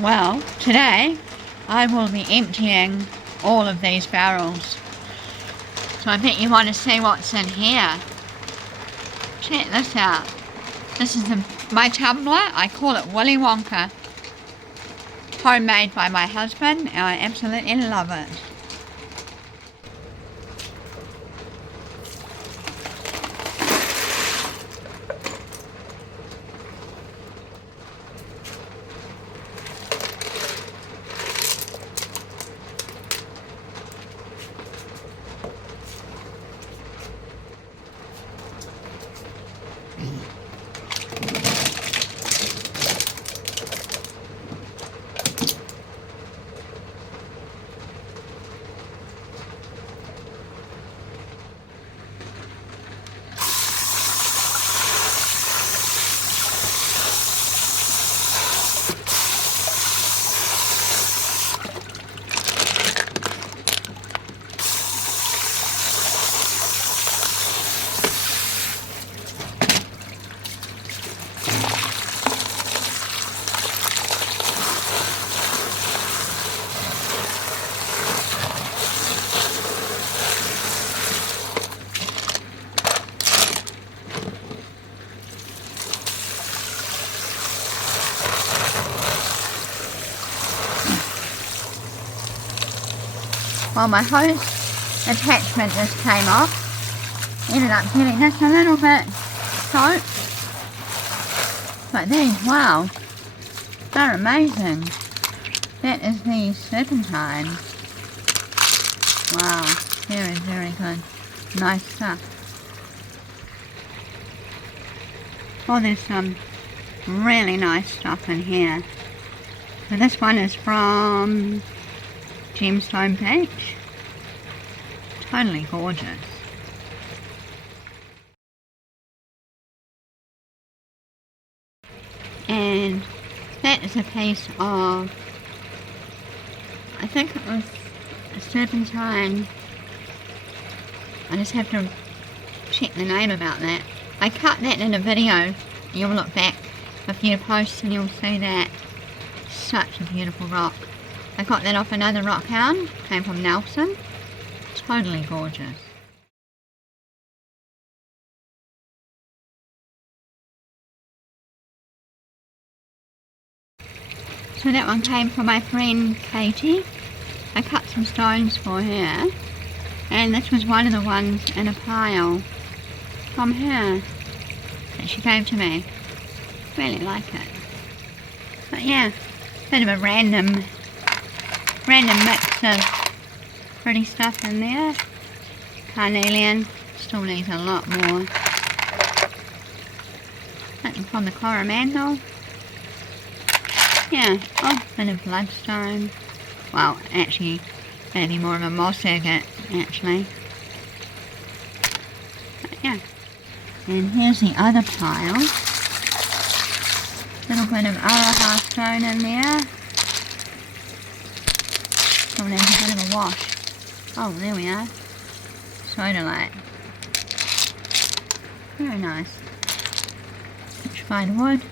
Well, today I will be emptying all of these barrels. So I bet you want to see what's in here. Check this out. This is my tumbler. I call it Willy Wonka. Homemade by my husband, and I absolutely love it. Well, my hose attachment just came off. Ended up getting just a little bit soaked. But these, wow, they're amazing. That is the serpentine. Wow, very, very good. Nice stuff. Oh, there's some really nice stuff in here. So this one is from Gemstone Beach. Totally gorgeous. And that is a piece of, I think it was a serpentine. I just have to check the name about that. I cut that in a video. You'll look back a few posts and you'll see that. Such a beautiful rock. I got that off another Rockhound, came from Nelson. Totally gorgeous. So that one came from my friend Katie. I cut some stones for her, and this was one of the ones in a pile from her that she gave to me. Really like it. But yeah, bit of a random mix of pretty stuff in there. Carnelian, still needs a lot more. Something from the Coromandel. Yeah, oh, bit of bloodstone. Well, actually, that'd be more of a moss agate, actually. But yeah. And here's the other pile. Little bit of Araha stone in there. Still needs a bit of a wash. Oh, there we are. Sodalite. Very nice. Petrified wood.